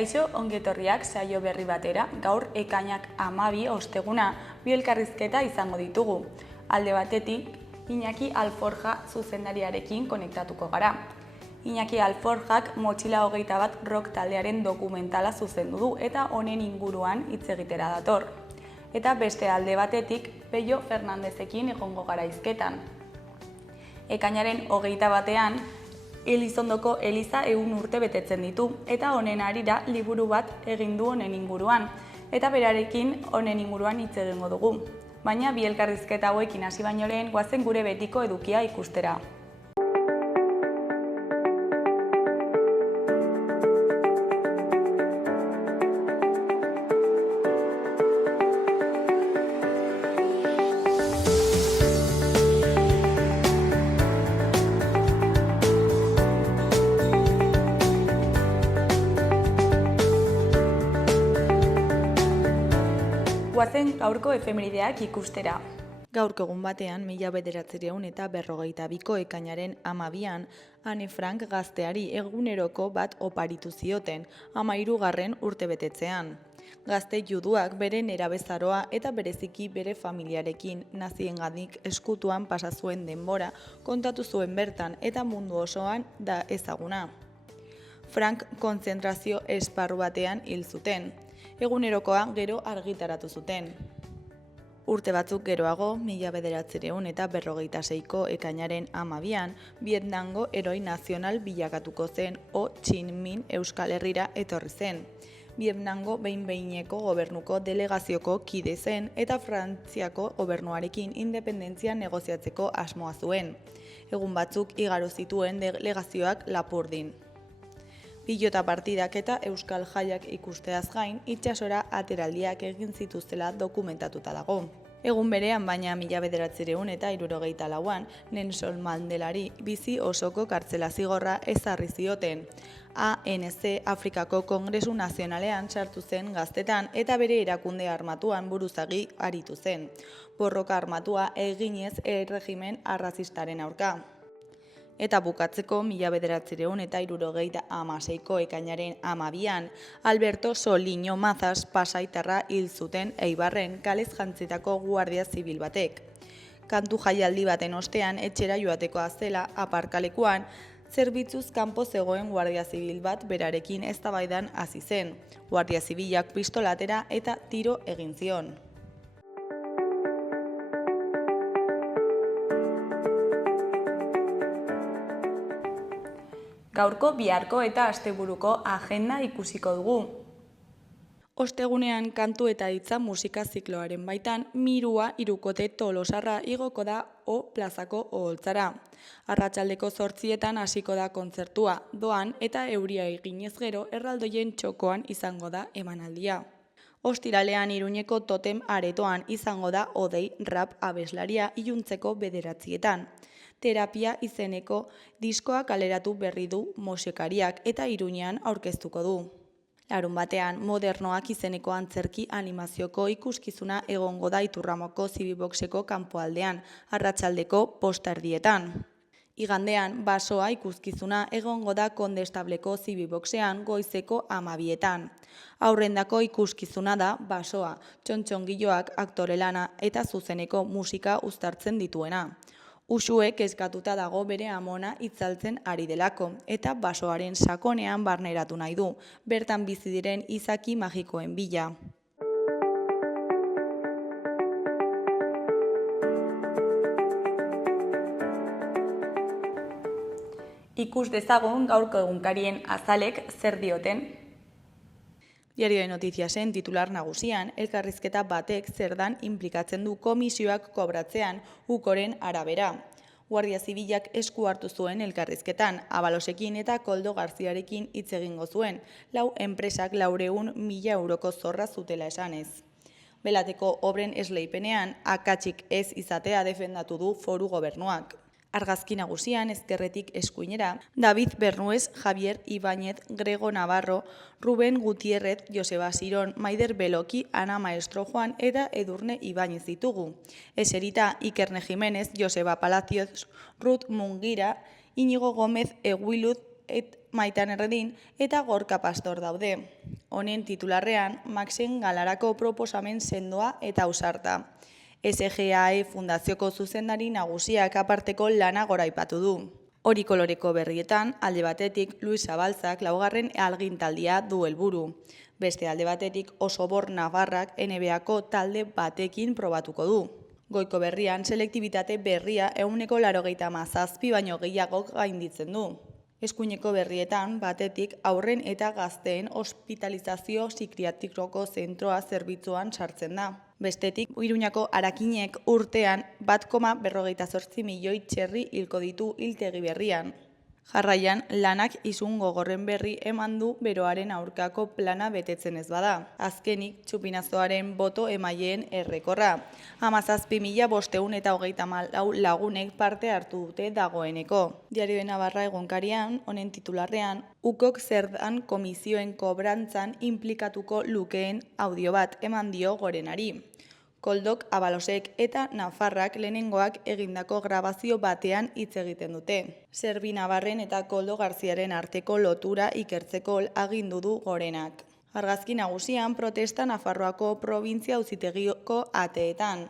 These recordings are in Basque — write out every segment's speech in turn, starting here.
Kaixo, ongetorriak saio berri batera, gaur ekainak 12 osteguna bi elkarrizketa izango ditugu. Alde batetik, Iñaki Alforja zuzendariarekin konektatuko gara. Iñaki Alforjak Motxila 21 rock taldearen dokumentala zuzendu du eta honen inguruan hitz egitera dator. Eta beste alde batetik, Pello Fernandezekin egongo gara hizketan. Ekainaren 21ean, Elizondoko Eliza 100 urte betetzen ditu, eta honen harira liburu bat egin du honen inguruan, eta berarekin honen inguruan hitz egingo dugu. Baina bi elkarrizketa hauekin hasi baino lehen goazen gure betiko edukia ikustera. Goazen gaurko efemerideak ikustera. Gaurko egun batean, 1952ko ekainaren 12an, Anne Frank gazteari eguneroko bat oparitu zioten, 13. urtebetetzean. Gazte juduak bere nerabezaroa eta bereziki bere familiarekin naziengandik eskutuan pasa zuen denbora kontatu zuen bertan eta mundu osoan da ezaguna. Frank kontzentrazio esparru batean hil zuten. Egunerokoa gero argitaratu zuten. Urte batzuk geroago, 1956ko ekainaren 12an, Vietnamgo heroi nazional bilakatuko zen Ho Chi Minh Euskal Herrira etorri zen. Vietnamgo behin-behineko gobernuko delegazioko kide zen eta Frantziako gobernuarekin independentzia negoziatzeko asmoa zuen. Egun batzuk igaro zituen delegazioak Lapurdin. Pilota partidak eta euskal jaiak ikusteaz gain, itsasora ateraldiak egin zituztela dokumentatuta dago. Egun berean, baina 1964an, Nelson Mandelari bizi osoko kartzela zigorra ezarri zioten. ANC Afrikako Kongresu Nazionalean sartu zen gaztetan eta bere erakunde armatuan buruzagi aritu zen. Borroka armatua eginez erregimen arrazistaren aurka. Eta bukatzeko 1976ko ekainaren 12an, Alberto Soliño Mazas pasaitarra hil zuten Eibarren kalez jantzitako guardia zibil batek. Kantu jaialdi baten ostean etxera joatekoa zela aparkalekuan, zerbitzuz kanpo zegoen guardia zibil bat berarekin eztabaidan hasi zen. Guardia zibilak pistola atera eta tiro egin zion. Gaurko, biharko eta asteburuko agenda ikusiko dugu. Ostegunean kantu eta hitza musika zikloaren baitan, Mirua Hirukote Tolosarra igoko da O plazako oholtzara. Arratsaldeko 8etan hasiko da kontzertua, doan eta euria eginez gero erraldoien txokoan izango da emanaldia. Ostiralean Iruñeko Totem aretoan izango da Odei rap abeslaria iluntzeko 9etan. Terapia izeneko diskoa kaleratu berri du musikariak eta Iruñean aurkeztuko du. Larunbatean, Modernoak izeneko antzerki animazioko ikuskizuna egongo da Iturramoko Zibiboxeko kanpoaldean, arratsaldeko 5:00. Igandean, Basoa ikuskizuna egongo da Kondestableko Zibiboxean goizeko 12:00. Aurrendako ikuskizuna da Basoa, txontxongiloak aktore lana eta zuzeneko musika uztartzen dituena. Uxue kezkatuta dago bere amona itzaltzen ari delako, eta basoaren sakonean barneratu nahi du, bertan bizi diren izaki magikoen bila. Ikus dezagun gaurko egunkarien azalek zer dioten. Diario de Noticiasen titular nagusian, elkarrizketa batek zerdan inplikatzen du komisioak kobratzean ukoren arabera. Guardia Zibilak esku hartu zuen elkarrizketan, Abalosekin eta Koldo Garziarekin hitz egingo zuen, 4 enpresak 400.000 euroko zorra zutela esanez. Belateko obren esleipenean, akatsik ez izatea defendatu du foru gobernuak. Argazki nagusian, ezkerretik eskuinera, David Bernuez, Javier Ibáñez, Grego Navarro, Ruben Gutierrez, Joseba Sirón, Maider Beloki, Ana Maestro Juan eta Edurne Ibáñez ditugu. Eserita, Ikerne Jiménez, Joseba Palacios, Ruth Mungira, Iñigo Gómez, Eguiluz Maitan Erredin eta Gorka Pastor daude. Honen titularrean, Maxen Galarako proposamen sendoa eta ausarta. SGAE Fundazioko zuzendari nagusiak aparteko lana goraipatu du. Hori koloreko berrietan, alde batetik Luis Zabaltzak laugarren agintaldia du helburu. Beste alde batetik Osobor Navarrak NBA-ko talde batekin probatuko du. Goiko berrian, selektibitate berria 87 baino gehiago gainditzen du. Eskuineko berrietan, batetik aurren eta gazteen hospitalizazio psikiatrikoko zentroa zerbitzuan sartzen da. Bestetik, Iruñako Arakinek urtean 1,48 milioi txerri hilko ditu hiltegi berrian. Jarraian, lanak izun gogorren berri eman du beroaren aurkako plana betetzen ez bada. Azkenik, txupinazoaren boto emaileen errekorra. 17.534 lagunek parte hartu dute dagoeneko. Diario de Navarra egunkarian, honen titularrean, ukok zerdan komisioen kobrantzan inplikatuko lukeen audio bat eman dio Gorenari. Koldok Abalosek eta Nafarrak lehenengoak egindako grabazio batean hitz egiten dute. Serbi Navarren eta Koldo Garziaren arteko lotura ikertzeko agindu du Gorenak. Argazki nagusian protesta Nafarroako probintzia auzitegioko ateetan.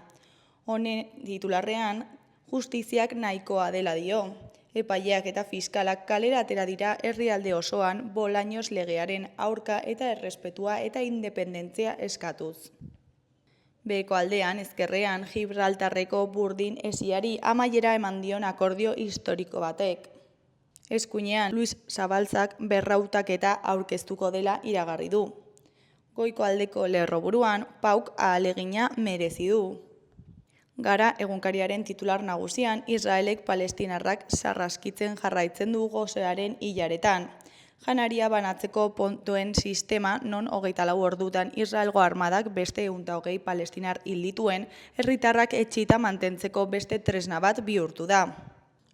Honen titularrean, justiziak nahikoa dela dio. Epaileak eta fiskalak kalera atera dira herrialde osoan Bolaños legearen aurka eta errespetua eta independentzia eskatuz. Beheko aldean, ezkerrean, Gibraltarreko burdin esiari amaiera eman dion akordio historiko batek. Eskuinean, Luis Zabaltzak berrautaketa aurkeztuko dela iragarri du. Goiko aldeko lerroburuan, Pauk ahalegina merezi du. Gara egunkariaren titular nagusian, Israelek palestinarrak sarraskitzen jarraitzen du gozoaren hilaretan. Janaria banatzeko pontuen sistema non 24 ordutan Israelgo armadak beste 120 palestinar hil dituen, herritarrak etxita mantentzeko beste tresna bat bihurtu da.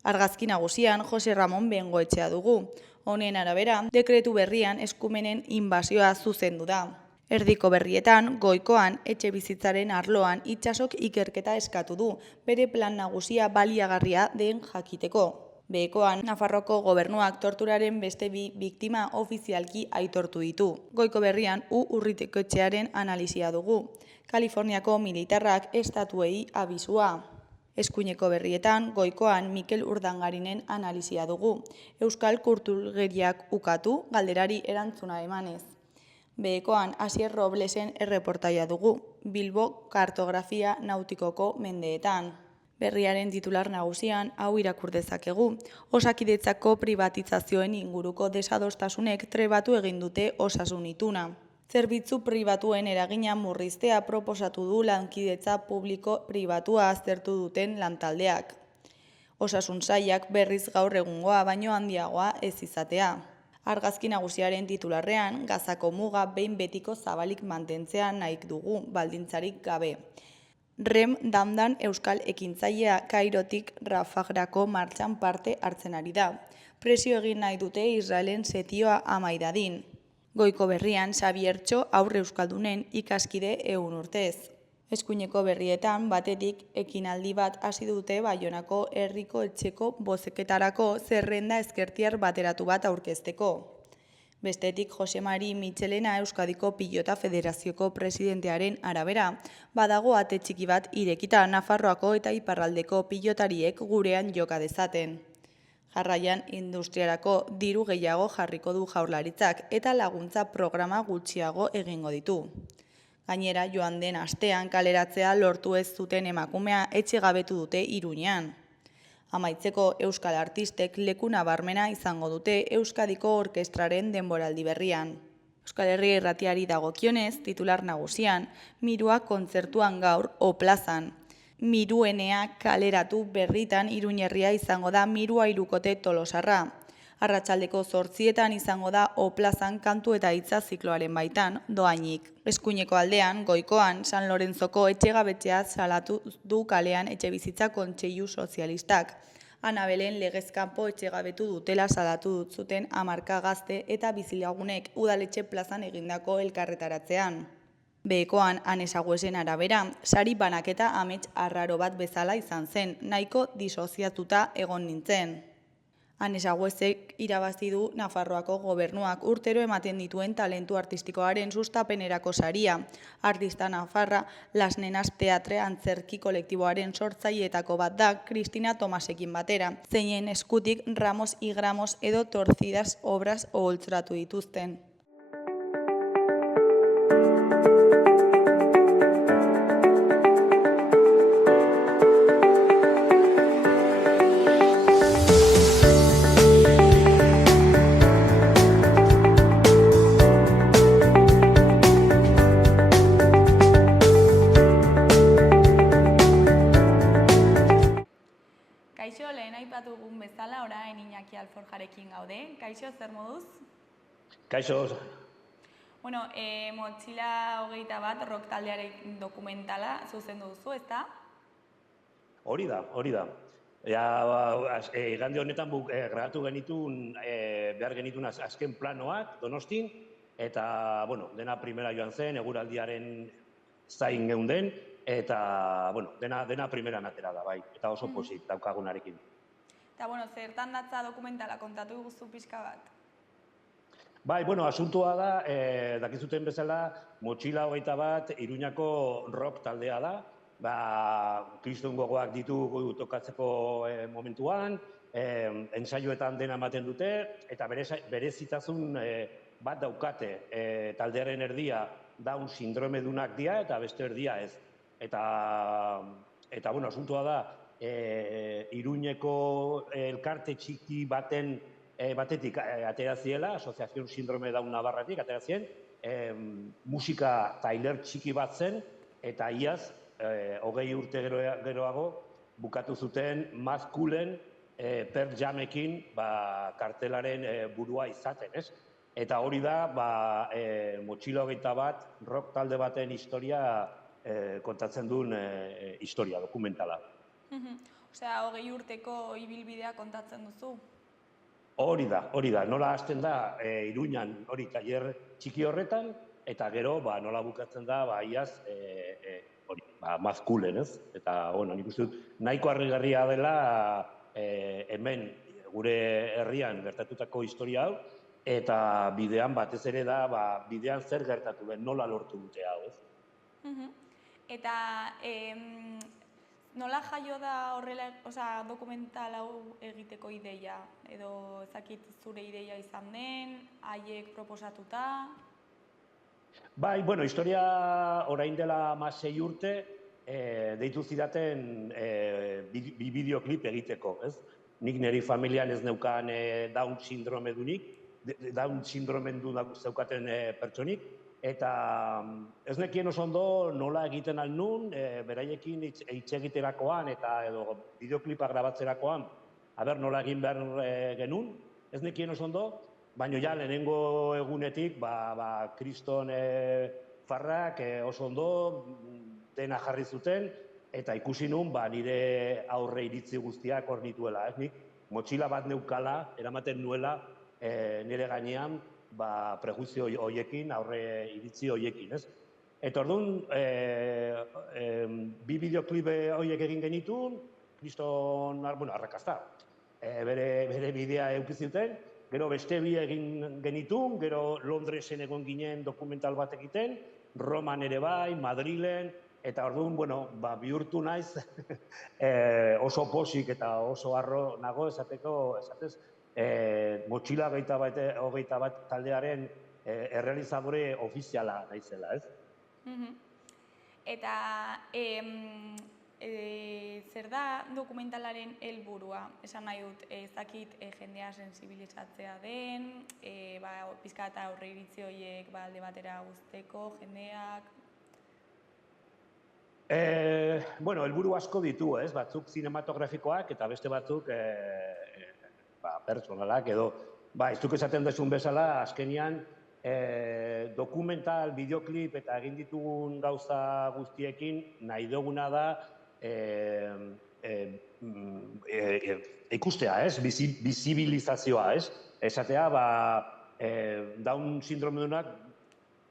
Argazki nagusian Jose Ramon Bengoetxea dugu. Honen arabera, dekretu berrian eskumenen inbasioa zuzendu da. Erdiko berrietan, goikoan, etxe bizitzaren arloan itsasok ikerketa eskatu du, bere plan nagusia baliagarria den jakiteko. Behekoan, Nafarroko gobernuak torturaren beste bi biktima ofizialki aitortu ditu. Goiko berrian, urritekotxearen analizia dugu. Kaliforniako militarrak estatuei abisua. Eskuineko berrietan, goikoan Mikel Urdangarinen analizia dugu. Euskal kulturgeriak ukatu, galderari erantzuna emanez. Behekoan, Asier Roblesen erreportaia dugu. Bilbo kartografia nautikoko mendeetan. Berriaren titular nagusian, hau irakur dezakegu. Osakidetzako privatizazioen inguruko desadostasunek trebatu egin dute osasun ituna. Zerbitzu pribatuen eragina murriztea proposatu du lankidetza publiko-pribatua aztertu duten lantaldeak. Osasun sailak berriz gaur egungoa baino handiagoa ez izatea. Argazki nagusiaren titularrean, Gazako muga behin betiko zabalik mantentzea nahi dugu, baldintzarik gabe. Rem Damdan euskal ekintzailea Kairotik Rafagrako martxan parte hartzen ari da. Presio egin nahi dute Israelen setioa amai dadin. Goiko berrian Xabiertxo aurre euskaldunen ikaskide 100 urtez. Eskuineko berrietan batetik ekinaldi bat hasi dute Baionako herriko etxeko bozeketarako zerrenda ezkertiar bateratu bat aurkezteko. Bestetik, Jose Mari Mitxelena Euskadiko Pilota Federazioko presidentearen arabera, badago ate txiki bat irekita Nafarroako eta iparraldeko pilotariek gurean joka dezaten. Jarraian, industriarako diru gehiago jarriko du Jaurlaritzak eta laguntza programa gutxiago egingo ditu. Gainera, joan den astean kaleratzea lortu ez zuten emakumea etxegabetu dute Iruñean. Amaitzeko euskal artistek leku nabarmena izango dute Euskadiko orkestraren denboraldi berrian. Euskal Herria Irratiari dagokionez, titular nagusian, Mirua kontzertuan gaur O plazan. Miruenea kaleratu berritan Iruñerria izango da Mirua hirukote tolosarra. Arratsaldeko 8etan izango da O plazan kantu eta hitza zikloaren baitan, doainik. Eskuineko aldean, goikoan, San Lorenzoko etxegabetxea salatu du kalean etxebizitza kontseilu sozialistak. Anabelen legezkanpo etxegabetu dutela salatu zuten 10 gazte eta bizilagunek udaletxe plazan egindako elkarretaratzean. Behekoan, Anesaguesen arabera, sari banaketa amets arraro bat bezala izan zen, nahiko disoziatuta egon nintzen. Anes Agüezek irabazi du Nafarroako gobernuak urtero ematen dituen talentu artistikoaren sustapenerako saria. Artista nafarra Las Nenas Teatre antzerki kolektiboaren sortzaileetako bat da Cristina Tomasekin batera, zeinen eskutik Ramos y Gramos edo Torcidas obras oholtzaratu dituzten. Kaixo, lehen aipatu dugun bezala, orain Iñaki Alforjarekin gaude. Kaixo, zer moduz? Kaixo. Bueno, Motxila 21 rock taldearen dokumentala zuzendu duzu, ezta? Hori da. Igande honetan grabatu genitun, behar genitun azken planoak Donostin, eta, bueno, dena primera joan zen, eguraldiaren zain geunden, eta, bueno, dena primeran atera da, bai, eta oso pozik daukagunarekin. Eta, bueno, zertan datza dokumentala kontatu guzu pixka bat? Bai, bueno, asuntua da, dakizuten bezala, Motxila 21 Iruñako rock taldea da, kriston gogoak ditugu tokatzeko momentuan, ensaioetan dena ematen dute, eta berezitasun bat daukate, taldearen erdia Down sindromedunak dira eta beste erdia ez. Eta bueno, asuntua da, Iruñeko elkarte txiki batetik atera ziela, Asoziazion Sindrome Down Navarratik atera zien, musika tailer txiki bat zen, eta iaz, 20 urte geroago, bukatu zuten Mazkulen Pearl Jamekin kartelaren burua izaten, ez? Eta hori da, Motxila 21 rock talde baten historia kontatzen duen historia, dokumentala. Osea, 20 urteko ibilbidea kontatzen duzu? Hori da. Nola hasten da Iruñan hori tailer txiki horretan, eta gero nola bukatzen da, iaz, Mazkulen, ez? Eta, bueno, nik uste dut, nahiko harrigarria dela hemen gure herrian gertatutako historia hau, eta bidean batez ere da, bidean zer gertatu den, nola lortu dute hau, ez? Eta nola jaio da horrela, dokumental hau egiteko ideia? Edo ezakit zure ideia izan den, haiek proposatuta? Bai, bueno, historia orain dela 6 urte deitu zidaten bi bideoklip egiteko, ez? Nik niri familian ez neukan Down sindromedunik, Down sindromendu zeukaten pertsonik, eta ez nekien oso ondo nola egiten alnun, beraiekin hitz egiterakoan eta edo bideoklipa grabatzerakoan, nola egin behar genuen, ez nekien oso ondo, baina ja, lehenengo egunetik, kriston farrak oso ondo dena jarri zuten, eta ikusi nun, nire aurre iritzi guztiak hor nituela. Nik motxila bat neukala, eramaten nuela nire gainean, prejuizio horiekin, aurre iritzi horiekin, ez? Eta orduan, bi bideoklipe horiek egin genitun, kriston, arrakazta, bere bidea eukizuten, gero beste bi egin genitun, gero Londresen egon ginen dokumental bat egiten, Roman ere bai, Madrilen, eta orduan, bihurtu naiz oso posik eta oso harro nago esatez, Motxila 21 taldearen errealizadore ofiziala naizela, ez? Eta zer da dokumentalaren helburua? Esan nahi dut, ezakit jendea sensibilizatzea den, pizka eta aurre iritzi horiek alde batera guzteko jendeak? Helburu asko ditu, ez? Batzuk zinematografikoak eta beste batzuk pertsonalak edo, ez duk esaten desun bezala, azkenian dokumental, bideoklip eta egin ditugun gauza guztiekin nahi duguna da ikustea, ez? Bizibilizazioa, ez? Esatea, Down sindromedunak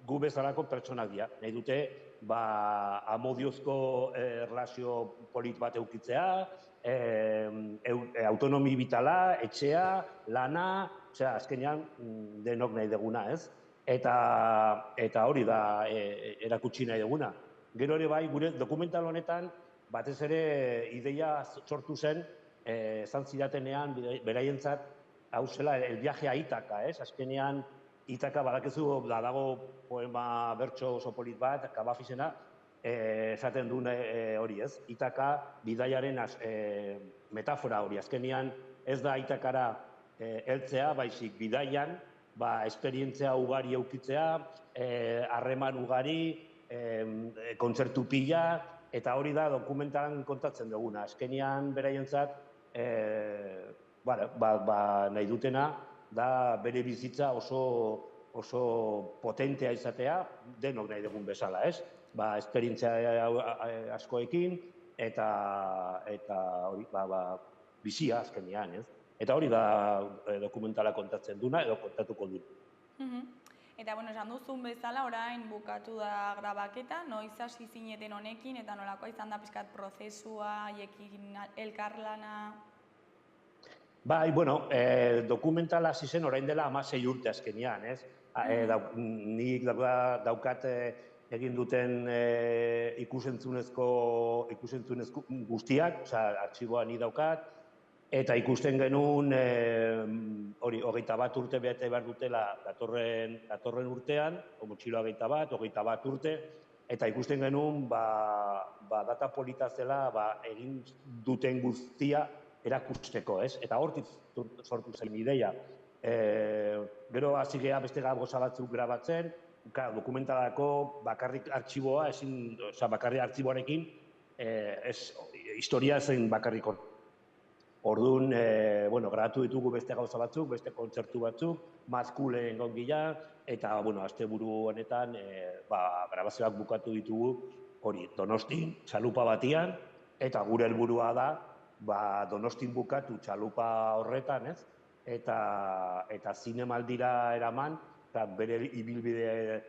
gu bezalako pertsonak dira. Nahi dute amodiozko erlazio polit bat eukitzea, autonomi bitala, etxea, lana, azkenean denok nahi deguna, ez? Eta hori da erakutsi nahi duguna. Gero ere bai, gure dokumental honetan, batez ere ideia sortu zen, esan zidatenean, beraientzat, hau zela, el viaje a Itaka, ez? Azkenean, Itaka badakizu dago poema bertso oso polit bat, Kabafisena, esaten duen hori, ez? Itaka bidaiaren metafora hori. Azkenean ez da Itakara heltzea, baizik bidaian, esperientzia ugari eukitzea, harreman ugari, kontzertu pila, eta hori da dokumentalan kontatzen duguna. Azkenean beraientzat, nahi dutena, da bere bizitza oso potentea izatea, denok nahi dugun bezala, ez? Esperientzia askoekin, eta hori, bizia azkenean, ez? Eta hori da dokumentala kontatzen duna, edo kontatuko du. Eta, esan duzun bezala, orain bukatu da grabaketa, noiz hasi zineten honekin, eta nolakoa izan da pixkat prozesua, elkarlana? Bai, dokumentala hasi zen orain dela 16 urte azkenean, ez? Nik daukat egin duten ikusentzunezko guztiak, artxiboa ni daukat, eta ikusten genuen, hori, 21 urte behar dutela datorren urtean, motxilo 21 urte, eta ikusten genuen, data polita zela, egin duten guztia erakusteko, ez? Eta hortik sortu zen ideia. Gero hasi geha beste gauza batzuk grabatzen, dokumentalako bakarrik artxiboa, bakarrik artxiboarekin, historia zen bakarrik hor. Orduan, grabatu ditugu beste gauza batzuk, beste kontzertu batzuk, mazkulen gongila, eta, asteburu honetan, grabazioak bukatu ditugu, hori, Donostin, txalupa batian, eta gure helburua da, Donostin bukatu txalupa horretan, ez? Eta zinemaldira eraman, bere ibilbide,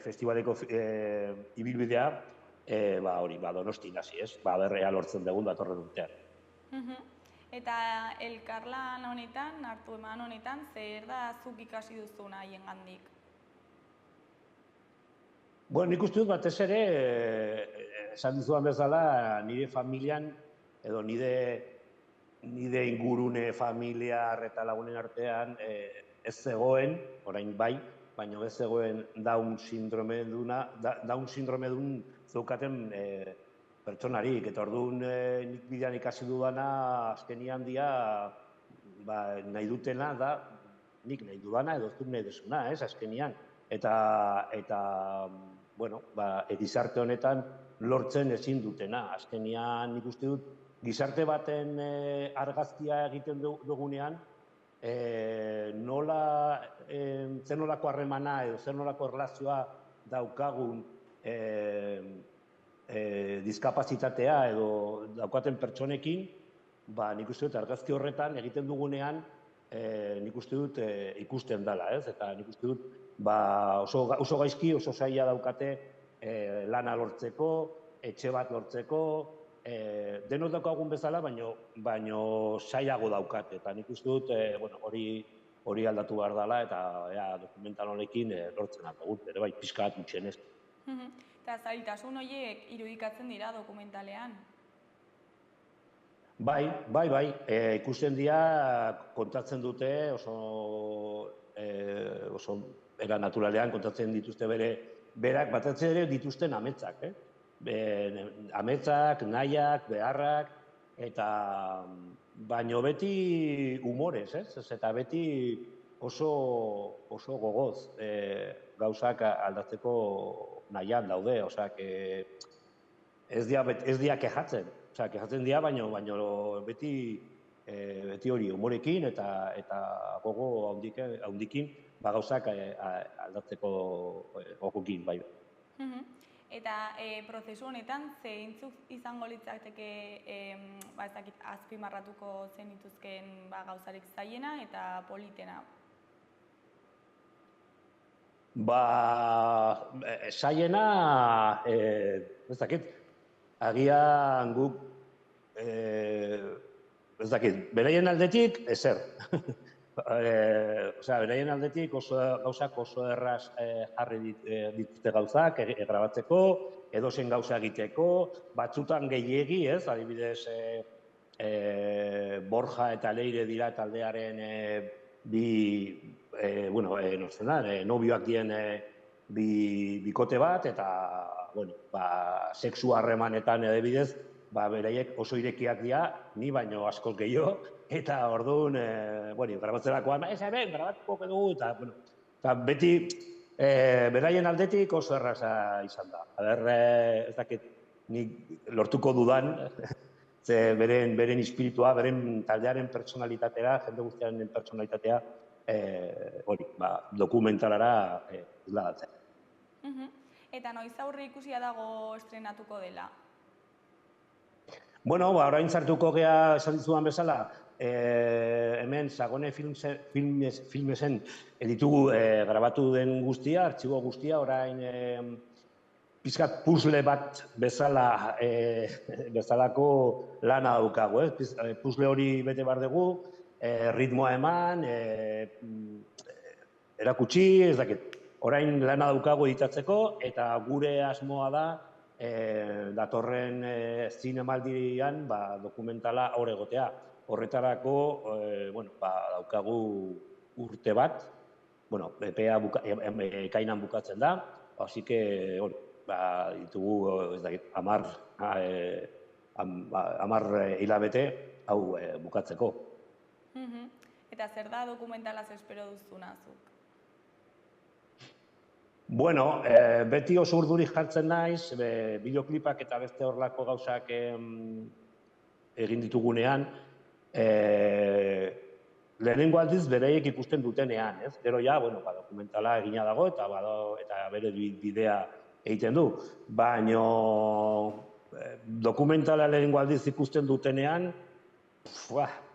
festivaleko ibilbidea, Donostin hasi, ez? Berrea lortzen dugun datorren urtean. Eta elkarlan honetan, hartu eman honetan, zer da zuk ikasi duzun haien gandik? Nik uste dut batez ere, esan dizudan bezala, nire familian, edo nire ingurune familiar eta lagunen artean ez zegoen, orain bai, baina ez zegoen Down sindrome dun zeukaten pertsonarik, eta orduan nik bidean ikasi dudana azkenian dia nahi dutena da, nik nahi dudana edo zuk nahi desuna, ez, azkenian. Eta, gizarte honetan lortzen ezin dutena. Azkenian nik uste dut, gizarte baten argazkia egiten dugunean, zer nolako harremana edo zer nolako erlazioa daukagun diskapazitatea edo daukaten pertsonekin, nik uste dut argazki horretan egiten dugunean nik uste dut ikusten dela, ez? Eta nik uste dut oso gaizki, oso zaila daukate lana lortzeko, etxe bat lortzeko, denok daukagun bezala, baino zailago daukate. Eta nik uste dut hori aldatu behar dela eta dokumental honekin lortzen dugu, ere bai, pixka bat gutxienez. Eta zailtasun horiek irudikatzen dira dokumentalean? Bai, ikusten dira kontatzen dute oso era naturalean kontatzen dituzte berak, batez ere dituzten ametsak, ametsak, nahiak, beharrak, eta baino beti humorez, eta beti oso gogoz gauzak aldatzeko nahian daude, ez dira kejatzen, kejatzen dira, baino beti hori humorekin eta gogo handikin gauzak aldatzeko gogokin, bai. Eta prozesu honetan, zeintzuk izango litzateke azpimarratuko zenituzken gauzarik zailena eta politena? Saiena, ez dakit, agian guk, ez dakit, beraien aldetik, ezer. Beraien aldetik gauzak oso erraz jarri dituzte gauzak, grabatzeko, edozein gauza egiteko, batzutan gehiegi, ez, adibidez, Borja eta Leire dira taldearen nobioak dien bikote bat, eta sexu harremanetan adibidez, beraiek oso irekiak dira, ni baino askoz gehiago, eta orduan, grabatzerakoan, ez hemen, grabatuko dugu, eta beti beraien aldetik oso erraza izan da. Ez dakit, nik lortuko dudan, ze beren espiritua, beren taldearen pertsonalitatea, jende guztiaren pertsonalitatea, dokumentalara lagatzen. Eta noiz aurre ikusia dago estrenatuko dela? Orain sartuko gea esan dizudan bezala, hemen Sagone Filmesen ditugu grabatu den guztia, artxibo guztia, orain pizkat puzzle bat bezalako lana daukagu. Puzzle hori bete behar dugu, ritmoa eman, erakutsi, ez dakit. Orain lana daukagu editatzeko, eta gure asmoa da datorren zinemaldian dokumentala hor egotea. Horretarako daukagu urte bat, epea ekainan bukatzen da, hasi que ditugu 10 hilabete hau bukatzeko. Eta zer da dokumentalaz espero duzuna zuk? Beti oso urdurik jartzen naiz, bideoklipak eta beste horrelako gauzak egin ditugunean, lehenengo aldiz bereiek ikusten dutenean, ez? Gero dokumentala egina dago eta bere bidea egiten du. Baina dokumentala lehenengo aldiz ikusten dutenean,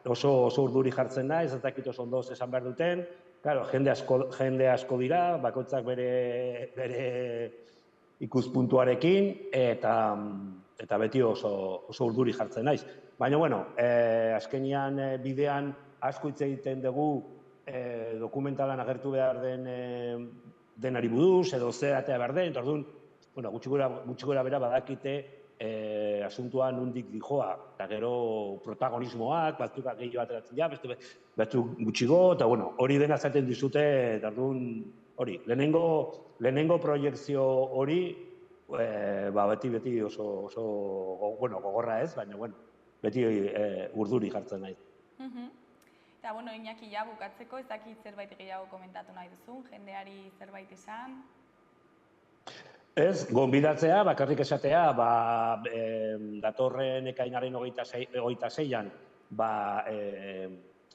oso urdurik jartzen naiz, ez dakit oso ondo esan behar duten, jende asko dira, bakoitzak bere ikuspuntuarekin, eta beti oso urduri jartzen naiz. Baina, azkenian bidean asko hitz egiten dugu dokumentalan agertu behar denari buruz, edo zeratea behar den, eta orduan, gutxi gora bera badakite asuntua nondik dijoa, eta gero protagonismoak, batzuk gehiago ateratzen dira, batzuk gutxigo, eta hori dena zaten dizute, eta orduan, hori, lehenengo proiektzio hori, beti oso gogorra ez, baina, beti urduri jartzen nahi. Eta, Iñaki, bukatzeko, ez dakit zerbait gehiago komentatu nahi duzun, jendeari zerbait esan? Ez, gonbidatzea, bakarrik esatea, datorren ekainaren 26an,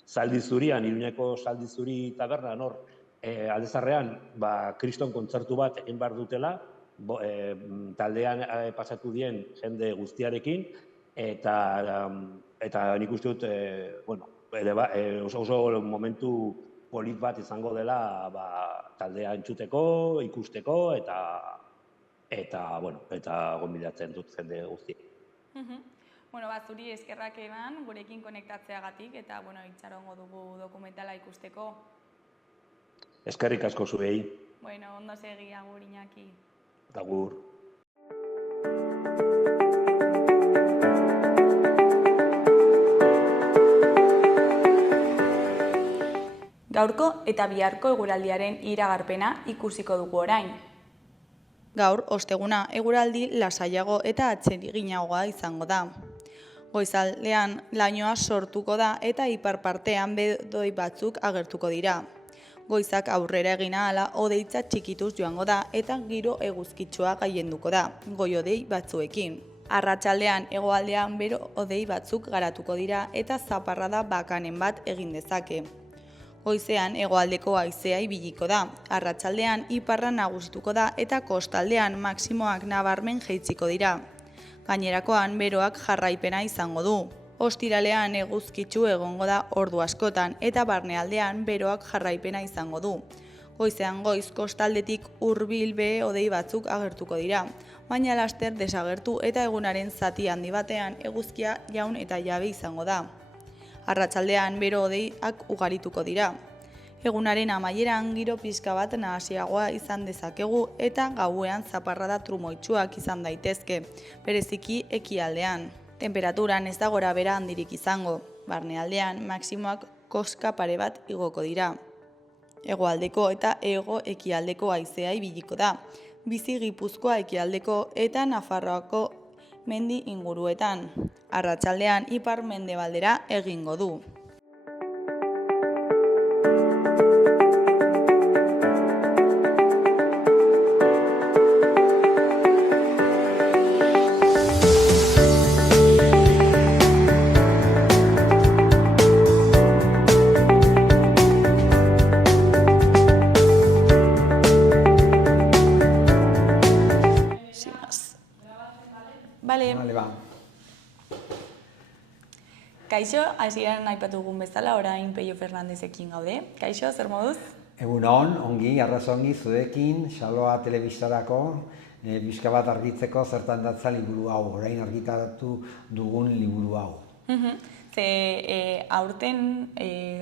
Zaldizurian, Iruñeko Zaldizuri tabernan hor, Aldezarrean, kriston kontzertu bat egin behar dutela, taldean pasatu dien jende guztiarekin, eta nik uste dut, oso momentu polit bat izango dela taldea entzuteko, ikusteko, eta gonbidatzen dut jende guzti. Zuri eskerrak eman, gurekin konektatzeagatik, eta itxarongo dugu dokumentala ikusteko. Eskerrik asko zuei. Ondo segi, agur, Iñaki. Agur. Gaurko eta biharko eguraldiaren iragarpena ikusiko dugu orain. Gaur, osteguna, eguraldi lasaiago eta atseginagoa izango da. Goizaldean lainoa sortuko da eta ipar partean bedoi batzuk agertuko dira. Goizak aurrera egin ahala hodeitza txikituz joango da eta giro eguzkitsua gailenduko da, goi-hodei batzuekin. Arratsaldean hegoaldean bero hodei batzuk garatuko dira eta zaparrada bakanen bat egin dezake. Goizean hegoaldeko haizea ibiliko da, arratsaldean iparra nagusituko da eta kostaldean maximoak nabarmen jaitsiko dira. Gainerakoan beroak jarraipena izango du. Ostiralean eguzkitsu egongo da ordu askotan eta barnealdean beroak jarraipena izango du. Goizean goiz kostaldetik hurbil behe hodei batzuk agertuko dira, baina laster desagertu eta egunaren zati handi batean eguzkia jaun eta jabe izango da. Arratsaldean bero hodeiak ugarituko dira. Egunaren amaieran giro pixka bat nahasiagoa izan dezakegu eta gauean zaparrada trumoitsuak izan daitezke, bereziki ekialdean. Temperaturan ez da gora bera handirik izango, barnealdean maximoak koska pare bat igoko dira. Hegoaldeko eta hego-ekialdeko haizea ibiliko da, bizi Gipuzkoa ekialdeko eta Nafarroako mendi inguruetan. Arratsaldean ipar-mendebaldera egingo du. Bale. Kaixo, hasieran aipatu dugun bezala, orain Peio Fernandezekin gaude. Kaixo, zer moduz? Egunon, ongi, arrazongi, zuekin, Xaloa telebistarako, pixka bat argitzeko zertan datza liburu hau, orain argitaratu dugun liburu hau. Ze aurten,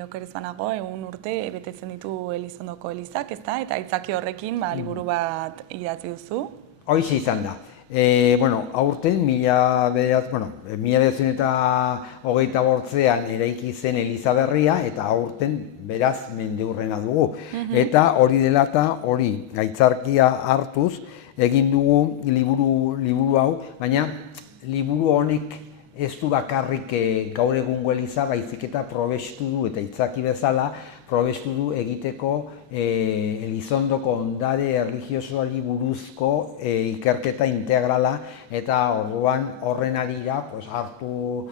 okerez banago, egun urte betetzen ditu Elizondoko Elizak, ezta? Eta aitzaki horrekin liburu bat idatzi duzu. Hoize izan da. Aurten, 1928an eraiki zen Eliza berria, eta aurten beraz mendeurrena dugu. Eta hori dela eta hori gaitzarkia hartuz egin dugu liburu hau, baina liburu honek ez du bakarrik gaur egungo Eliza, baizik eta probestu du eta itzaki bezala, probestu du egiteko Elizondoko ondare erlijiosoari buruzko ikerketa integrala, eta orduan horren arira hartu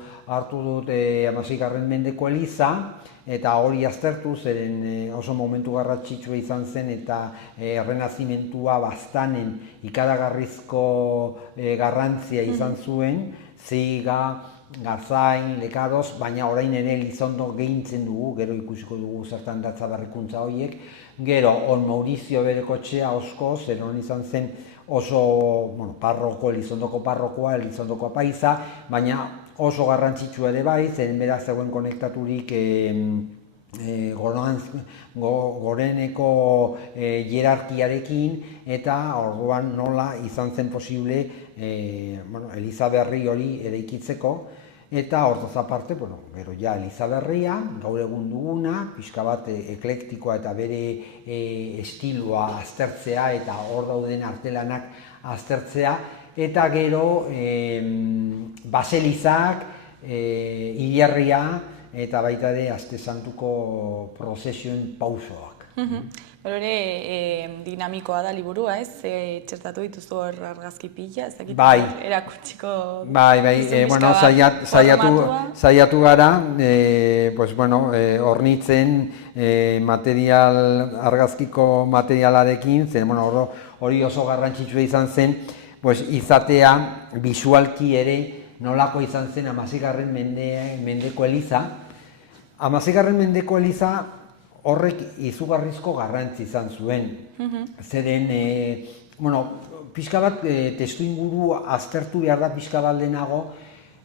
dut 16. mendeko Eliza, eta hori aztertu, zeren oso momentu garrantzitsua izan zen eta errenazimentua baztanen ikaragarrizko garrantzia izan zuen, Ziga, Gazain, Lekadoz, baina orain ere Elizondo gehintzen dugu, gero ikusiko dugu zertan datza berrikuntza horiek. Gero, Maurizio Berekotxea osko, zer hon izan zen oso parroko, Elizondoko parrokoa, Elizondoko apaiza, baina oso garrantzitsua ere bai, zen beraz zegoen konektaturik goreneko hierarkiarekin, eta orduan nola izan zen posible Eliza berri hori eraikitzeko. Eta hortaz aparte, gero ja Eliza berria, gaur egun duguna, pixka bat eklektikoa eta bere estiloa aztertzea eta hor dauden artelanak aztertzea, eta gero baselizak, hilerria eta baita ere Aste Santuko prozesioen pausoak. Pero ere dinamikoa da liburua, ez? Txertatu dituzu hor argazki pila, ez dakit erakutsiko... Saiatu gara, hornitzen argazkiko materialarekin, zen hori oso garrantzitsua izan zen, izatea bisualki ere nolako izan zen 16. mendeko Eliza. 16. mendeko Eliza horrek izugarrizko garrantzi izan zuen. Zeren, pixka bat testu inguru aztertu behar da pixka bat lehenago,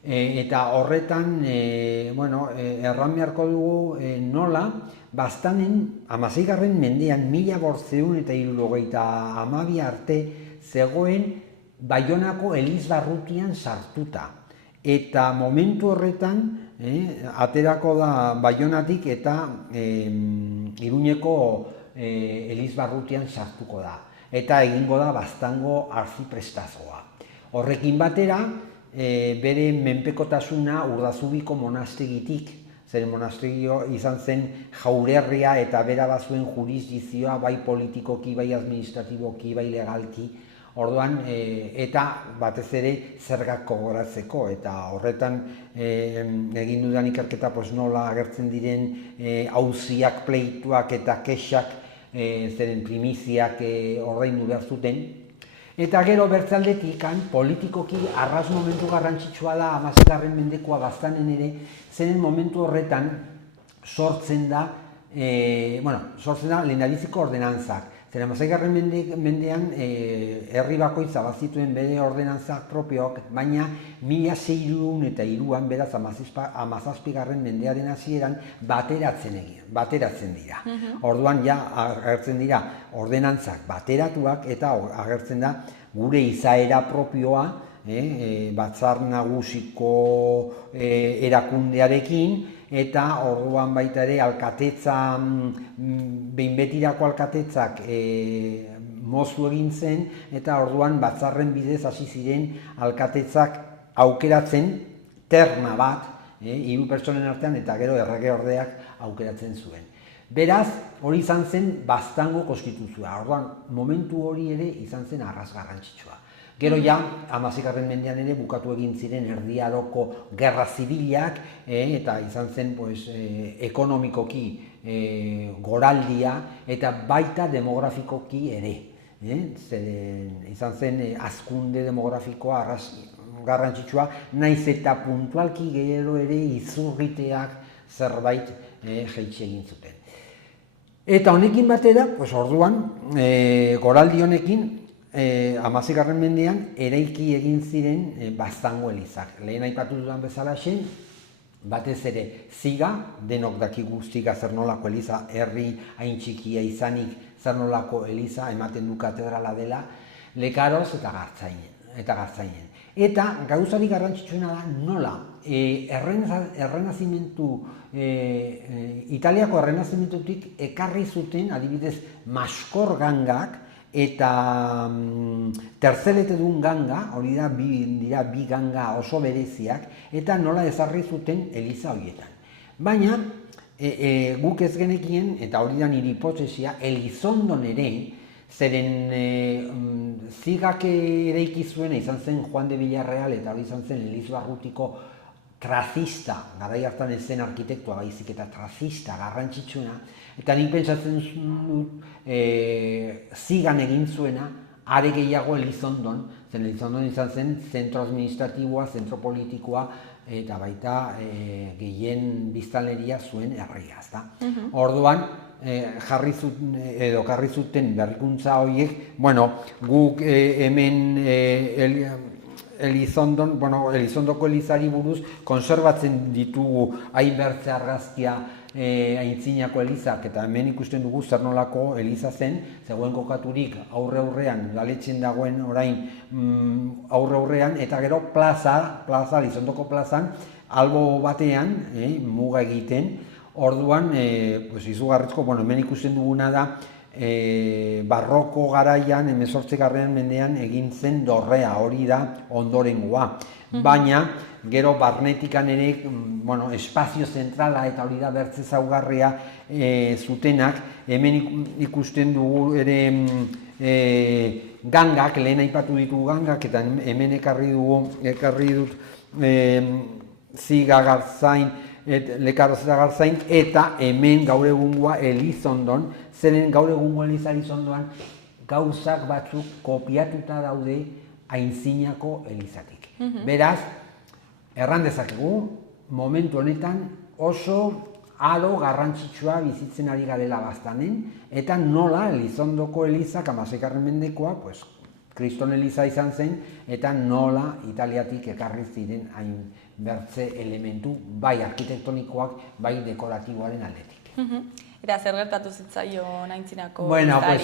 eta horretan erran beharko dugu nola, baztanen 16. mendean 1572 arte zegoen Baionako Elizbarrutian sartuta. Eta momentu horretan, aterako da Baionatik eta Iruñeko Elizbarrutian sartuko da. Eta egingo da Baztango arziprestazoa. Horrekin batera, bere menpekotasuna Urdazubiko monastegitik, zen monastegio izan zen jaurerria eta bera bazuen jurisdizioa, bai politikoki, bai administratiboki, bai legalki. Orduan, eta batez ere zergak gogoratzeko, eta horretan egin dudan ikerketa nola agertzen diren auziak, pleituak eta kexak, zeren primiziak ordaindu behar zuten. Eta gero bertzaldetik, politikoki arras momentu garrantzitsua da 16. mendekoa Baztanen ere, zeren momentu horretan sortzen da sortzen da lehendabiziko ordenantzak. Zeren, 16. mendean herri bakoitza bazituen bere ordenantzak propioak, baina 1603an, beraz 17. mendearen hasieran bateratzen dira. Orduan ja agertzen dira ordenantzak bateratuak eta agertzen da gure izaera propioa, batzar nagusiko erakundearekin, eta orduan baita ere alkatetza, behin betirako alkatetzak mozu egin zen, eta orduan batzarren bidez hasi ziren alkatetzak aukeratzen terna bat, 3 pertsonen artean, eta gero erregeordeak aukeratzen zuen. Beraz, hori izan zen Baztango konstituzioa. Orduan, momentu hori ere izan zen arras garrantzitsua. Gero ja, 16. mendean ere bukatu egin ziren Erdi Aroko gerra zibilak, eta izan zen ekonomikoki goraldia eta baita demografikoki ere. Izan zen hazkunde demografikoa garrantzitsua, naiz eta puntualki gero ere izurriteak zerbait jaitsi egin zuten. Eta honekin batera, orduan, goraldi honekin, 16. mendean eraiki egin ziren Baztango elizak. Lehen aipatu dudan bezala batez ere Ziga, denok dakigu Ziga zer nolako eliza, herri hain txikia izanik zer nolako eliza ematen du katedrala dela, Lekaroz eta Gartzainen. Eta gauzari garrantzitsuena da nola Italiako errenazimentutik ekarri zuten adibidez maskor gangak eta tertzeletedun ganga, hori dira bi ganga oso bereziak, eta nola ezarri zuten eliza horietan. Baina, guk ez genekien, eta hori da nire hipotesia, Elizondon ere, zeren Zigak eraiki zuena izan zen Juan de Villarreal, eta hori izan zen Elizbarrutiko trazista, garai hartan ez zen arkitektua baizik eta trazista garrantzitsuna, eta nik pentsatzen dut Zigan egin zuena, are gehiago Elizondon, zen Elizondon izan zen zentro administratiboa, zentro politikoa, eta baita gehien biztanleria zuen herria, ezta. Orduan, karri zuten berrikuntza horiek, guk hemen Elizondoko elizari buruz konserbatzen ditugu hainbertze argazkia aintzinako elizak, eta hemen ikusten dugu zer nolako eliza zen, zegoen kokaturik aurre-aurrean, udaletxen dagoen orain aurre-aurrean, eta gero Elizondoko plazan, albo batean, muga egiten, orduan, izugarrizko, hemen ikusten duguna da, barroko garaian, 18. mendean egin zen dorrea, hori da ondorengoa. Baina, gero barnetikan ere, espazio zentrala eta hori da bertze zaugarria zutenak, hemen ikusten dugu ere gangak, lehen aipatu ditugu gangak, eta hemen ekarri dut Ziga, Gartzain, Lekaroz eta Gartzain, eta hemen gaur egungoa Elizondon, zeren gaur egungo Elizondoan gauzak batzuk kopiatuta daude aintzinako elizatik. Beraz, erran dezakegu, momentu honetan oso aro garrantzitsua bizitzen ari garela Baztanen, eta nola Elizondoko elizak 16. mendekoa, Kriston eliza izan zen, eta nola Italiatik ekarri ziren hain bertze elementu, bai arkitektonikoak, bai dekoratiboaren aldetik. Eta zer gertatu zitzaion aintzinako elizari?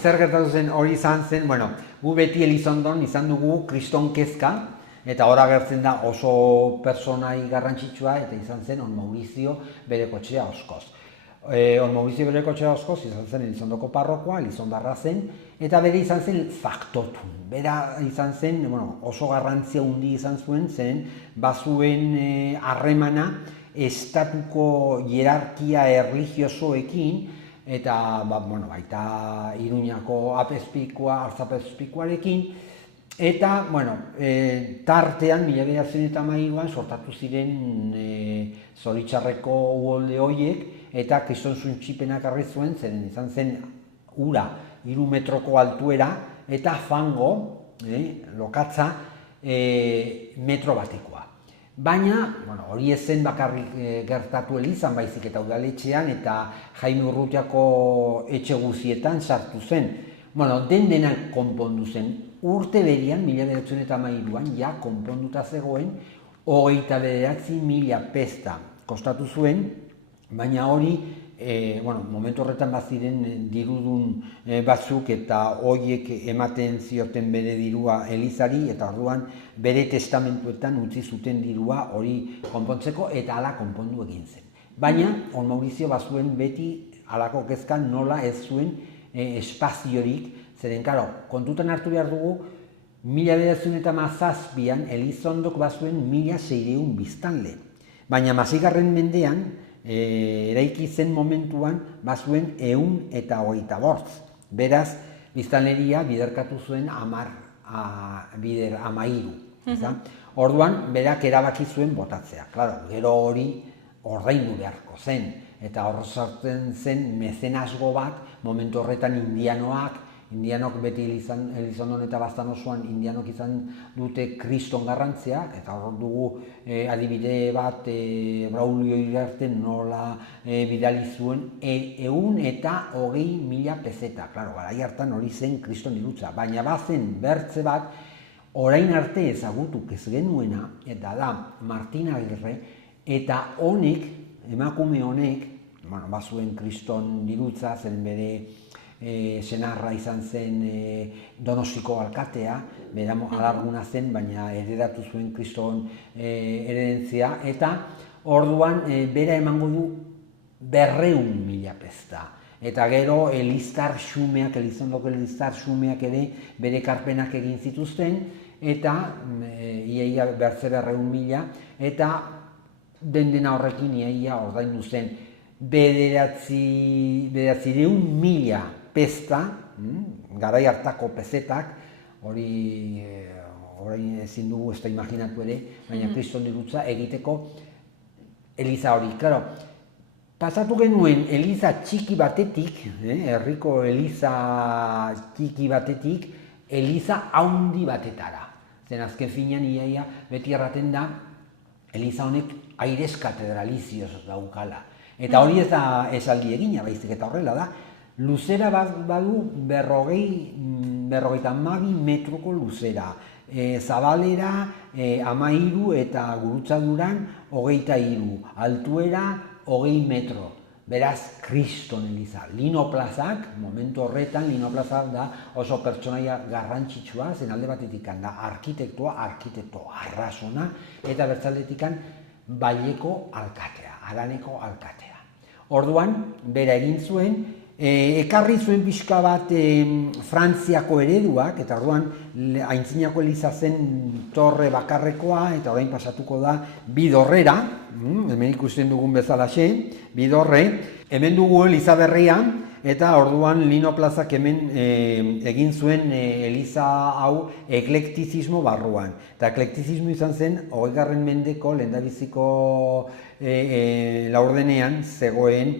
Zer gertatu zen hori izan zen, gu beti Elizondon izan dugu Kriston kezka, eta hor agertzen da oso personai garrantzitsua, eta izan zen On Maurizio Berekotxea Oskoz. On Maurizio Berekotxea Oskoz izan zen Elizondoko parrokoa, Elizondarra zen, eta bere izan zen faktotun. Bera izan zen, oso garrantzia handi izan zuen, zen bazuen harremana estatuko hierarkia erlijiosoekin, eta baita Iruñako arzapezpikuarekin, eta tartean, 1913an sortatu ziren Zoritxarreko uholde horiek, eta Kriston Zuntxipenak arri zuen, zeren izan zen ura 3 metroko altuera, eta fango, lokatza, metro batekoa. Baina, hori ez zen bakarrik gertatu elizan, baizik eta udaletxean eta Jaime Urrutiako etxe guzietan sartu zen. Den-denak konpondu zen. Urte berian, 1913an, ja konponduta zegoen, 29.000 pesta kostatu zuen, baina hori, momentu horretan baziren dirudun batzuk eta horiek ematen zioten bere dirua elizari eta orduan bere testamentuetan utzi zuten dirua hori konpontzeko eta hala konpondu egin zen. Baina, On Maurizio bazuen beti halako kezka nola ez zuen espaziorik, zeren, kontutan hartu behar dugu, 1917an Elizondok bazuen 1.600 biztanle. Baina 16. mendean, eraiki zen momentuan bazuen 125. Beraz, biztanleria biderkatu zuen 13. Orduan, berak erabaki zuen botatzea. Gero hori ordaindu beharko zen. Eta hor sartzen zen mezenasgo bat, momentu horretan indianok beti Elizondon eta Baztan osoan indianok izan dute kriston garrantzia, eta hor dugu adibide bat Braulio Iriarte nola bidali zuen 120.000 peseta. Garai hartan hori zen kriston dirutza, baina bazen bertze bat orain arte ezagutuk ez genuena, eta da Martin Agirre, eta honek, emakume honek, bazuen kriston dirutza, zen bere senarra izan zen Donostiko alkatea, bera alarguna zen, baina heredatu zuen kriston heredentzia, eta orduan bera emango du 200.000 pesta. Eta gero Elizondoko eliztar xumeak ere bere karpenak egin zituzten, eta iaia bertze 200.000, eta dena horrekin iaia ordaindu zen 900.000 pesta, garai hartako pesetak, hori orain ezin dugu ez da imaginatu ere, baina kriston dirutza egiteko eliza hori. Pasatu genuen eliza txiki batetik, herriko eliza txiki batetik, eliza haundi batetara. Zen azken finean iaia beti erraten da, eliza honek aires katedralizioz daukala. Eta hori ez da esaldi egina, baizik eta horrela da. Luzera badu 52 metroko luzera. Zabalera 13 eta gurutzaduran 23. Altuera 20 metro. Beraz, kriston eliza. Lino Plazak, momentu horretan, Lino Plaza da oso pertsonaia garrantzitsua, zen alde batetik da arkitekto arrasona, eta bertzaldetik Baileko alkatea, Araneko alkatea. Orduan, bera egin zuen, ekarri zuen pixka bat Frantziako ereduak, eta orduan aintzinako eliza zen torre bakarrekoa, eta orain pasatuko da bidorrera, hemen ikusten dugun bezalaxe, bidorre, hemen dugu eliza berria, eta orduan Lino Plazak hemen egin zuen eliza hau eklektizismo barruan. Eta eklektizismo izan zen, 20. mendeko lehendabiziko laurdenean zegoen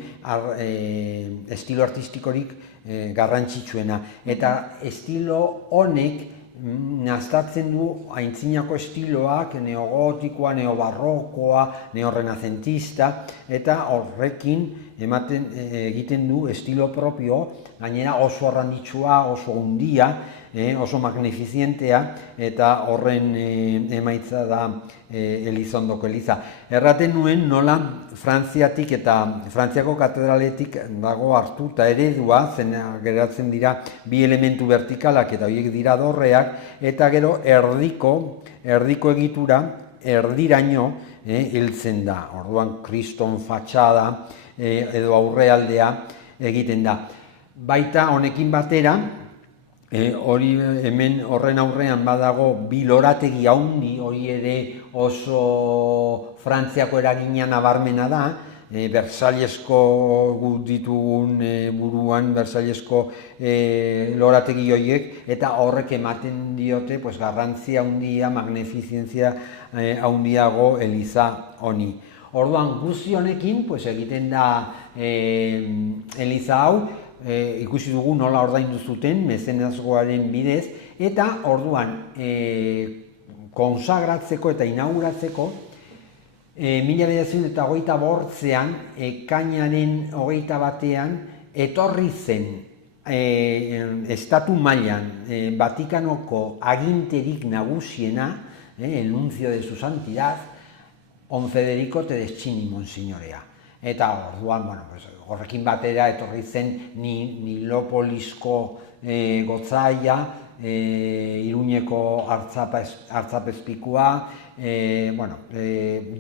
estilo artistikorik garrantzitsuena. Eta estilo honek naztatzen du aintzinako estiloak, neogotikoa, neobarrokoa, neorrenazentista, eta horrekin egiten du estilo propio, gainera oso arranditsua, oso hundia, oso magnifizientea, eta horren emaitza da Elizondoko eliza. Erraten nuen nola Frantziatik eta Frantziako katedraletik dago hartuta eredua, zen geratzen dira bi elementu vertikalak eta horiek dira dorreak, eta gero erdiko egitura erdiraino heltzen da. Orduan kriston fatxada edo aurrealdea egiten da. Baita honekin batera, hori hemen horren aurrean badago bi lorategi haundi, hori ere oso Frantziako eragina nabarmena da, Bersailesko ditugun buruan, Bersailesko lorategi horiek, eta horrek ematen diote garrantzia handia, magnifizientzia handiago eliza honi. Orduan guzti honekin egiten da eliza hau, ikusi dugu nola ordaindu zuten mezenazgoaren bidez, eta orduan konsagratzeko eta inauguratzeko 1928an, ekainaren 21an, etorri zen estatu mailan Vatikanoko aginterik nagusiena, el nuncio de su santidad, Don Federico Tedeschini monsignorea. Eta orduan, horrekin batera etorri zen Nilopolisko gotzaia, Iruñeko artzapezpikua,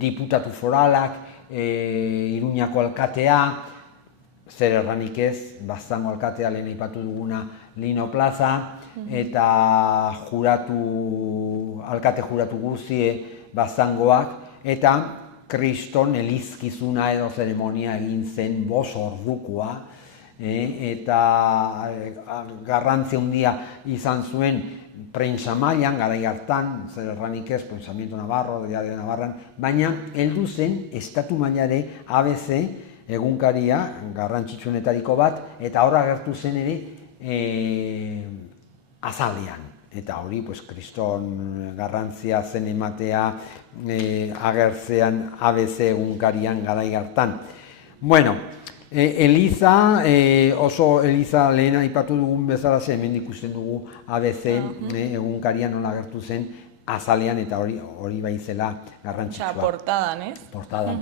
diputatu foralak, Iruñako alkatea, zer erranik ez, Baztango alkatea lehen aipatu duguna Lino Plaza, eta alkate juratu guzie Baztangoak, eta Kriston elizkizuna edo zeremonia egin zen 5 ordukoa, eta garrantzia handia izan zuen prentsa mailan garai hartan, zer erranik ez, Pensamiento Navarro, Diario de Navarran, baina heldu zen estatu mailare ABC egunkaria garrantzitsuenetariko bat, eta hor agertu zen ere azalean. Eta hori, Kriston garrantzia zen ematea agertzean ABC egunkarian garai hartan. Bueno, Eliza, oso Eliza lehen aipatu dugun bezala hemen ikusten dugu ABC egunkarian nola agertu zen azalean, eta hori bai zela garrantzitsua. Portadan, ez? Portadan.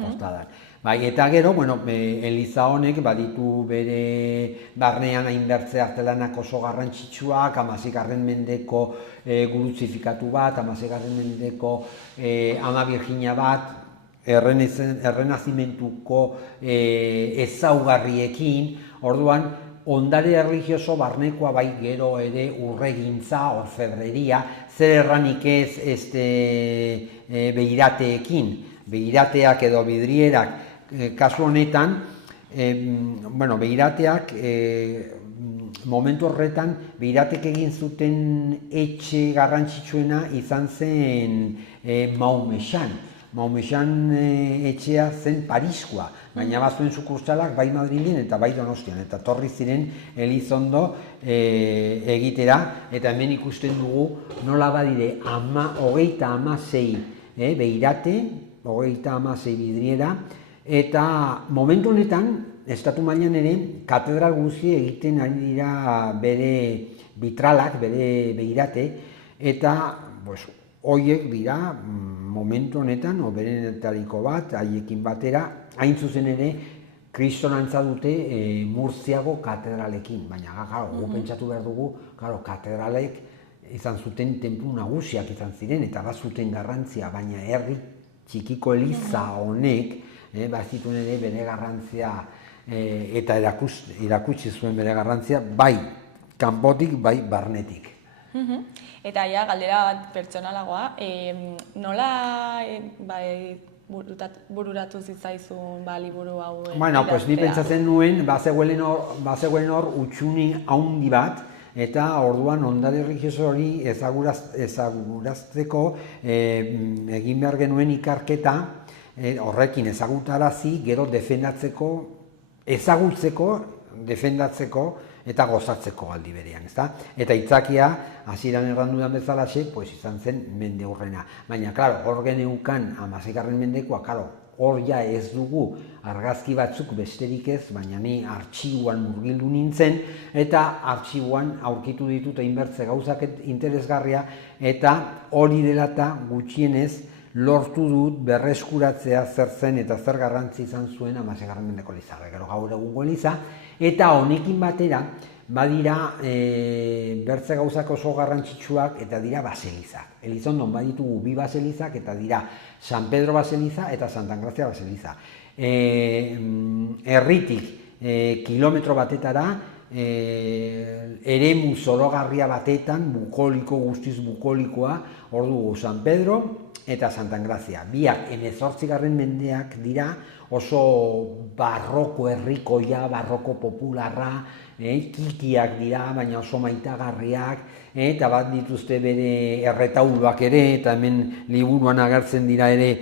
Bai, eta gero, Eliza honek baditu bere barnean hainbertze artelanak oso garrantzitsuak, 16. mendeko gurutzifikatu bat, 16. mendeko Ama Virginia bat, errenazimentuko ezaugarriekin, orduan, ondare erlijioso barnekoa bai gero ere urregintza, orfebreria, zer erranik ez behirateekin, behirateak edo vidrierak, kasu honetan, behirateak, momentu horretan, behiratek egin zuten etxe garrantzitsuena izan zen Maumexan. Maumexan etxea zen Pariskoa, baina bazuen sukurtsalak bai Madrilen eta bai Donostian, eta torri ziren Elizondo egitera, eta hemen ikusten dugu nola badire 36 behirate, 36 vidriera, eta momentu honetan, estatu mailan ere, katedral guzi egiten ari dira bere vitralak, bere behirate, eta horiek dira momentu honetan, oberenetariko bat, haiekin batera, hain zuzen ere, kristonantza dute Murtziago katedralekin, baina gu pentsatu behar dugu, katedralek izan zuten tenplu nagusiak izan ziren, eta bazuten garrantzia, baina herri txikiko eliza honek, bazituen ere bere garrantzia eta erakutsi zuen bere garrantzia, bai kanpotik, bai barnetik. Eta galdera bat pertsonalagoa, nola bururatu zitzaizun liburu hau? Ni pentsatzen nuen, bazegoen hor utxuni haundi bat, eta orduan ondare erlijioso hori ezagurazteko egin behar genuen ikarketa, horrekin ezagutarazi, gero defendatzeko, ezagutzeko, defendatzeko eta gozatzeko aldi berean, ezta? Eta itzakia, hasieran errandudan bezalaxe, izan zen mendeurrena. Baina, hor geneukan 16. mendekoa, hor ja ez dugu argazki batzuk besterik ez, baina ni artxiboan murgildu nintzen, eta artxiboan aurkitu ditut hainbertze gauzak interesgarria, eta hori dela eta gutxienez lortu dut berreskuratzea zer zen eta zer garrantzi izan zuen 16. mendeko eliza, gero gaur egungo eliza, eta honekin batera badira bertze gauzak oso garrantzitsuak eta dira baselizak. Elizondon baditugu 2 baselizak eta dira San Pedro baseliza eta Santa Engracia baseliza. Herritik kilometro batetara, eremu zorogarria batetan, guztiz bukolikoa, hor dugu San Pedro eta Santa Engracia. Biak 18. mendeak dira, oso barroko herrikoia, barroko popularra, kikiak dira, baina oso maitagarriak, eta bat dituzte bere erretauluak ere, eta hemen liburuan agertzen dira ere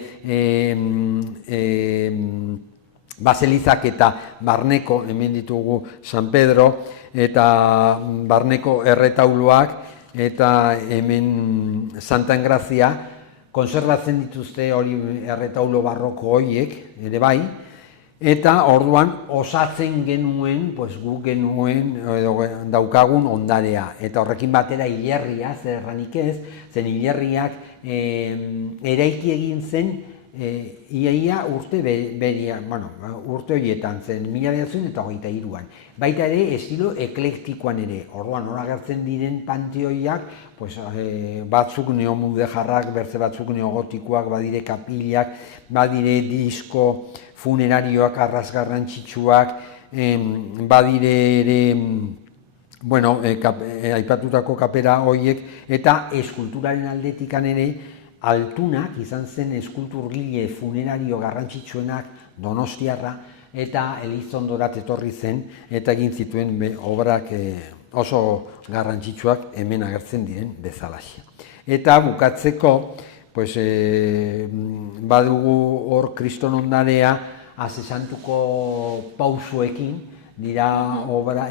baselizak eta barneko, hemen ditugu San Pedro, eta barneko erretauluak, eta hemen Santa Engracia, konserbatzen dituzte hori erretaulo barroko horiek, ere bai, eta orduan osatzen genuen, pues guk genuen edo daukagun ondarea. Eta horrekin batera hilerria, zer erranik ez, zen hilerriak eraiki egin zen iaia urte urte horietan zen, 1923an. Baita ere, estilo eklektikoan ere. Orduan, hor agertzen diren panteoiak, pues, batzuk neomudejarrak, bertze batzuk neogotikoak, badire kapilak, badire disko funerarioak arrazgarrantzitsuak, badire ere, bueno, aipatutako kapera horiek, eta eskulturaren aldetikan ere, Altunak izan zen eskulturgile funerario garrantzitsuenak Donostiarra, eta Elizondorat etorri zen, eta egin zituen obrak oso garrantzitsuak hemen agertzen diren bezalaxe. Eta bukatzeko, pues, badugu hor kriston ondarea Asesantuko pausoekin, dira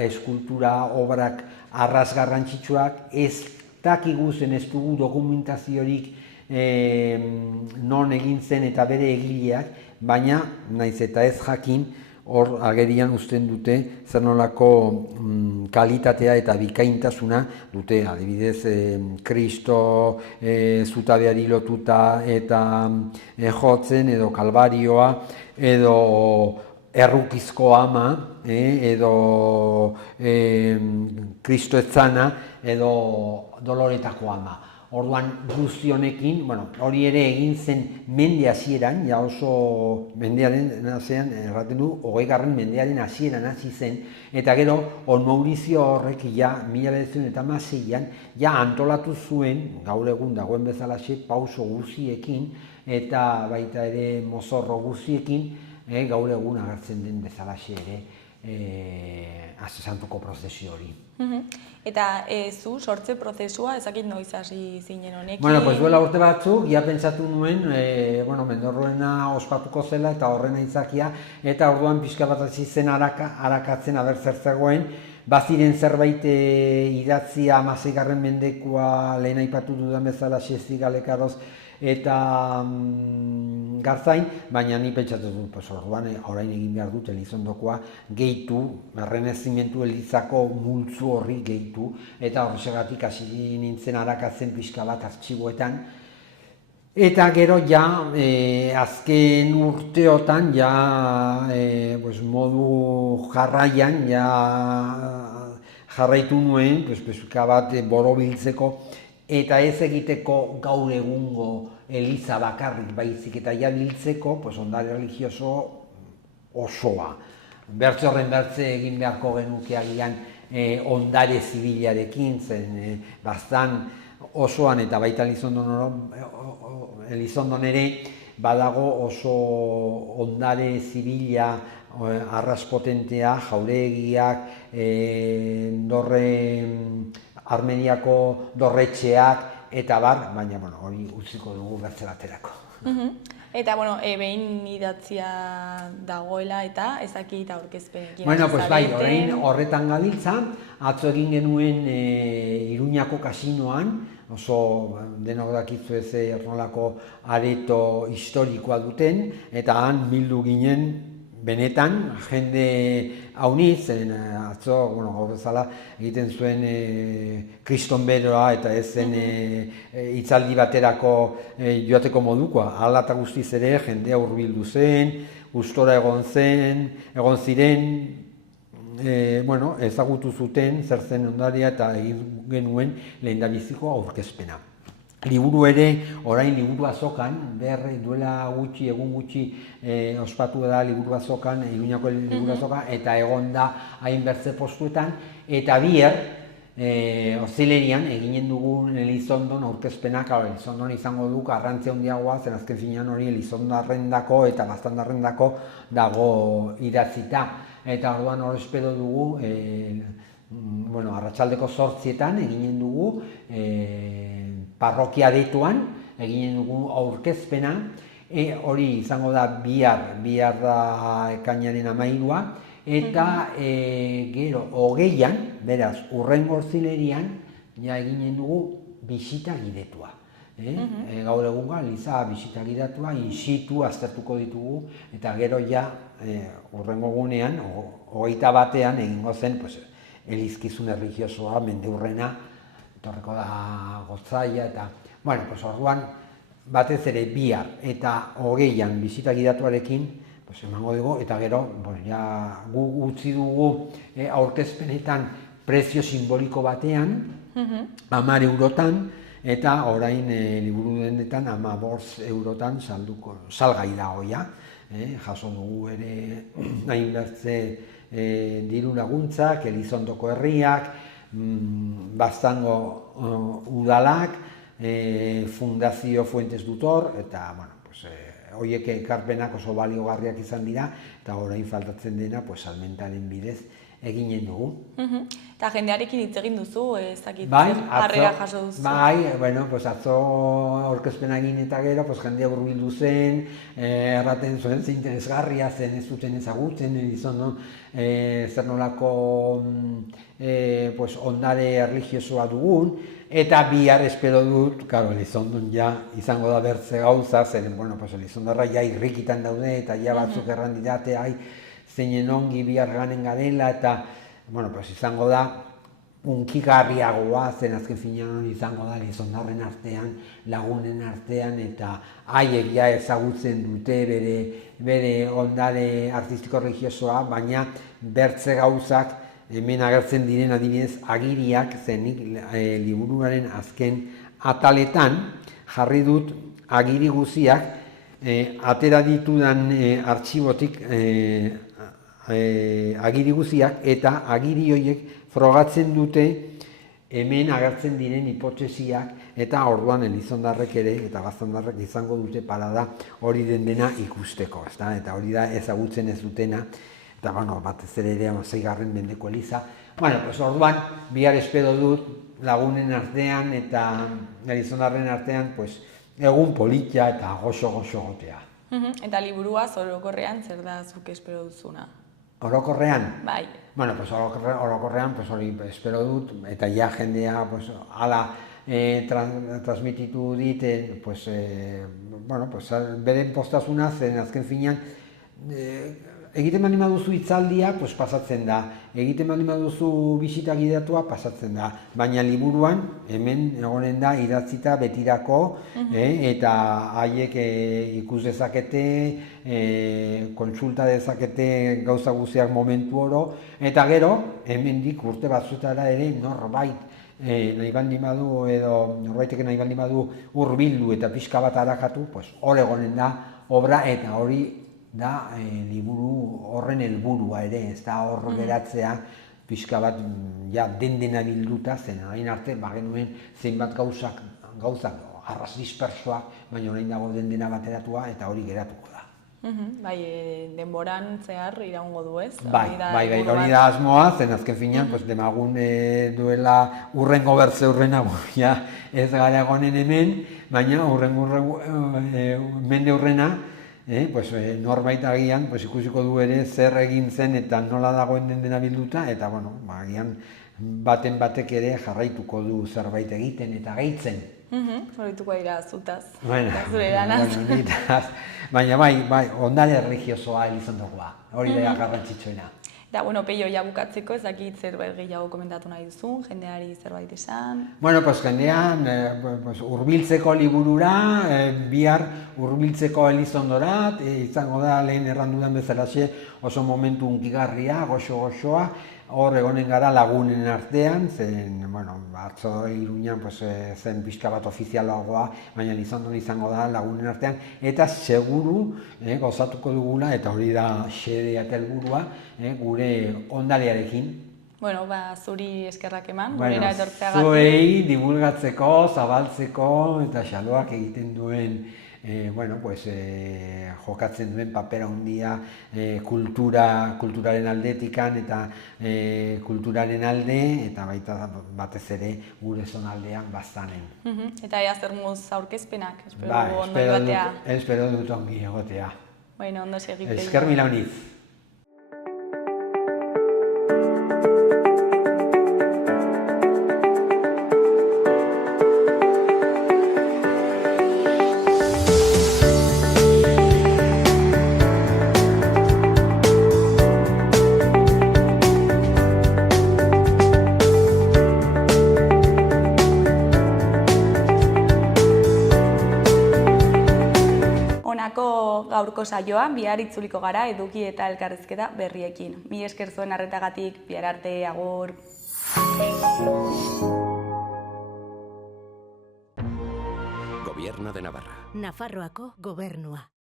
eskultura obrak arraz garrantzitsuak, ez dakigu zen ez dugu dokumentaziorik non egin zen eta bere egileak, baina naiz eta ez jakin hor agerian uzten dute zer nolako kalitatea eta bikaintasuna dute, adibidez Kristo zutabeari lotuta eta jotzen edo kalbarioa edo errukizko ama edo Kristo etzana edo Doloretako ama. Orduan guzti honekin, hori ere egin zen mende hasieran, ja oso mendearen hasieran, erraten du, 20. mendearen hasieran hasi zen, eta gero, Maurizio horrek ja 1916an ja antolatu zuen, gaur egun dagoen bezalaxe, pauso guziekin, eta baita ere mozorro guziekin, gaur egun agertzen den bezalaxe ere, Asesantuko prozesio hori. Eta zu sortze prozesua ezakit noiz hasi zinen honekin? Bueno, pues duela urte batzuk, ja pentsatu nuen, Mendorroena ospatuko zela eta horrena izakia, eta orduan pixka bat hasi zen arakatzen aber zer zegoen, baziren zerbait idatzia 16. mendekoa lehen aipatu dudan bezala Xezi Galekaroz eta Garzain, baina ni pentsatu dut, orduan orain egin behar dut Elizondokoa gehitu, Errenazimentu Elizako multzu horri gehitu, eta horrexegatik hasi nintzen arakatzen pixka bat artxiboetan. Eta gero ja, azken urteotan, ja modu jarraian, ja jarraitu nuen, pixka bat borobiltzeko, eta ez egiteko gaur egungo Eliza bakarrik baizik eta ja biltzeko, ondare religioso osoa. Bertze horren bertze egin beharko genuke agian ondare zibilarekin, zen baztan osoan eta baita Elizondon ere badago oso ondare zibila arraspotentea, jauregiak, Armeniako dorretxeak, eta bar, baina hori utziko dugu bertze baterako. Eta, behin idatzia dagoela eta ezakit aurkezpenekin. Bai, orain horretan gabiltza, atzo egin genuen Iruñako kasinoan, oso denok dakizu ez ernolako areto historikoa duten, eta han bildu ginen benetan, jende hauniz, atzo, gaur bezala, egiten zuen kriston beroa eta ez zen hitzaldi baterako joateko modukoa. Hala eta guztiz ere, jendea hurbildu zen, gustora egon ziren, ezagutu zuten zer zen ondaria eta egin genuen lehendabiziko aurkezpena. Liburu ere, orain liburu azokan, duela gutxi, egun gutxi ospatu da liburu azokan, Iruñako liburu azokan, eta egon da hainbertze postuetan, eta bihar, Ozilerian, eginen dugun Elizondon aurkezpenak, Elizondon izango du garrantzia handiagoa, zen azken finean hori Elizondarrendako eta Baztandarrendako dago idatzita. Eta orduan hor espero dugu, arratsaldeko 8etan eginen dugu, parrokia deituan, eginen dugu aurkezpena, hori izango da bihar da ekainaren 13, eta gero 20an, beraz, hurrengo Ozilerian, ja eginen dugu bisita gidetua. Gaur egunga, Eliza bisita gidatua, in situ aztertuko ditugu, eta gero ja, hurrengo gunean, 21ean egingo zen, elizkizun erligiosoa, mendeurrena, etorreko da Gotzaia, eta, orduan, batez ere bihar eta 20ean bisita gidatuarekin, emango dugu, eta gero, gu utzi dugu aurkezpenetan prezio simboliko batean, 10 eurotan, eta orain liburu denetan 15 eurotan salgai da hoia. Jaso dugu ere hainbertze diru laguntzak, Elizondoko herriak, Baztango udalak, Fundazio Fuentes Dutor, eta, horiek ekarpenak oso baliogarriak izan dira, eta orain faltatzen dena, salmentaren bidez eginen dugu. Eta jendearekin hitz egin duzu, ezakit harrera jaso duzu. Bai, atzo aurkezpena egin eta gero, jendea hurbildu zen, erraten zuen zein interesgarria zen, ez zuten ezagutzen, Elizondo zer nolako ondare erligiosoa dugun, eta bihar espero dut, Elizondon ja izango da bertze gauza, zeren, Elizondarra ja irrikitan daude, eta ja batzuk erran didate, zeinen ongi bihar ganen garela, eta izango da unkigarriagoa, zen azken finean izango da Elizondarren artean, lagunen artean, eta haiek ja ezagutzen dute bere ondare artistiko religiosoa, baina bertze gauzak hemen agertzen diren adibidez agiriak, zenik liburuaren azken ataletan jarri dut agiri guziak, atera ditudan artxibotik agiri guziak, eta agiri horiek frogatzen dute hemen agertzen diren hipotesiak, eta orduan Elizondarrek ere eta Baztandarrek izango dute parada hori dena ikusteko, eta hori da ezagutzen ez dutena, eta batez ere 6. mendeko eliza. Orduan, bihar espero dut lagunen artean eta Elizondarren artean egun politia eta goxo-goxo gotea. Eta liburua orokorrean zer da zuk espero duzuna? Orokorrean? Bai. Orokorrean hori espero dut, eta ja jendea hala transmititu dit, beren postazuna, zen azken finean, egiten baldin baduzu hitzaldia, pasatzen da. Egiten baldin baduzu bisita gidatua, pasatzen da. Baina liburuan, hemen egonen da idatzita betirako, eta haiek ikus dezakete, kontsulta dezakete gauza guztiak momentu oro, eta gero, hemendik urte batzuetara ere norbait nahi baldin badu, edo norbaitek nahi baldin badu hurbildu eta pixka bat harakatu, hor egonen da obra, eta hori da liburu horren helburua ere, ez da hor geratzea pixka bat dena bilduta, zen hain arte genuen zeinbat gauzak arras dispersoak, baina orain dago dena bateratua eta hori geratuko da. Bai, denboran zehar iraungo du, ez? Bai, hori da asmoa, zen azken finean, demagun duela urrengo bertze urrena, ez gara egonen hemen, baina urrengo mende urrena, norbait agian ikusiko du ere zer egin zen eta nola dagoen dena bilduta, eta agian baten batek ere jarraituko du zerbait egiten eta gehitzen. Horituko dira zutaz, zure lanaz. Baina bai, ondare erligiosoa Elizondokoa, hori da garrantzitsuena. Eta, Peio, ja bukatzeko, ez dakit zerbait gehiago komentatu nahi duzun, jendeari zerbait esan? Jendean hurbiltzeko liburura, bihar hurbiltzeko Elizondorat, izango da lehen errandudan bezalaxe oso momentu unkigarria, goxo-goxoa, hor egonen gara lagunen artean, zen, atzo Iruñan zen pixka bat ofizialagoa, baina Elizondon izango da lagunen artean, eta seguru gozatuko dugula, eta hori da xedea eta helburua, gure ondarearekin. Zuri eskerrak eman, gurera etortzeagatik. Zuei divulgatzeko, zabaltzeko, eta xaloak egiten duen jokatzen duen papera handia kulturaren aldetikan eta kulturaren alde, eta baita batez ere gure zonaldean Baztanen. Eta ea zer muz aurkezpenak, espero dut ongi egotea. Ondo segi. Esker mila honiz. honako gaurko saioan, bihar itzuliko gara eduki eta elkarrizketa berriekin. Mi esker zuen arretagatik, bihar arte, agur. Gobierno de Navarra. Nafarroako gobernua.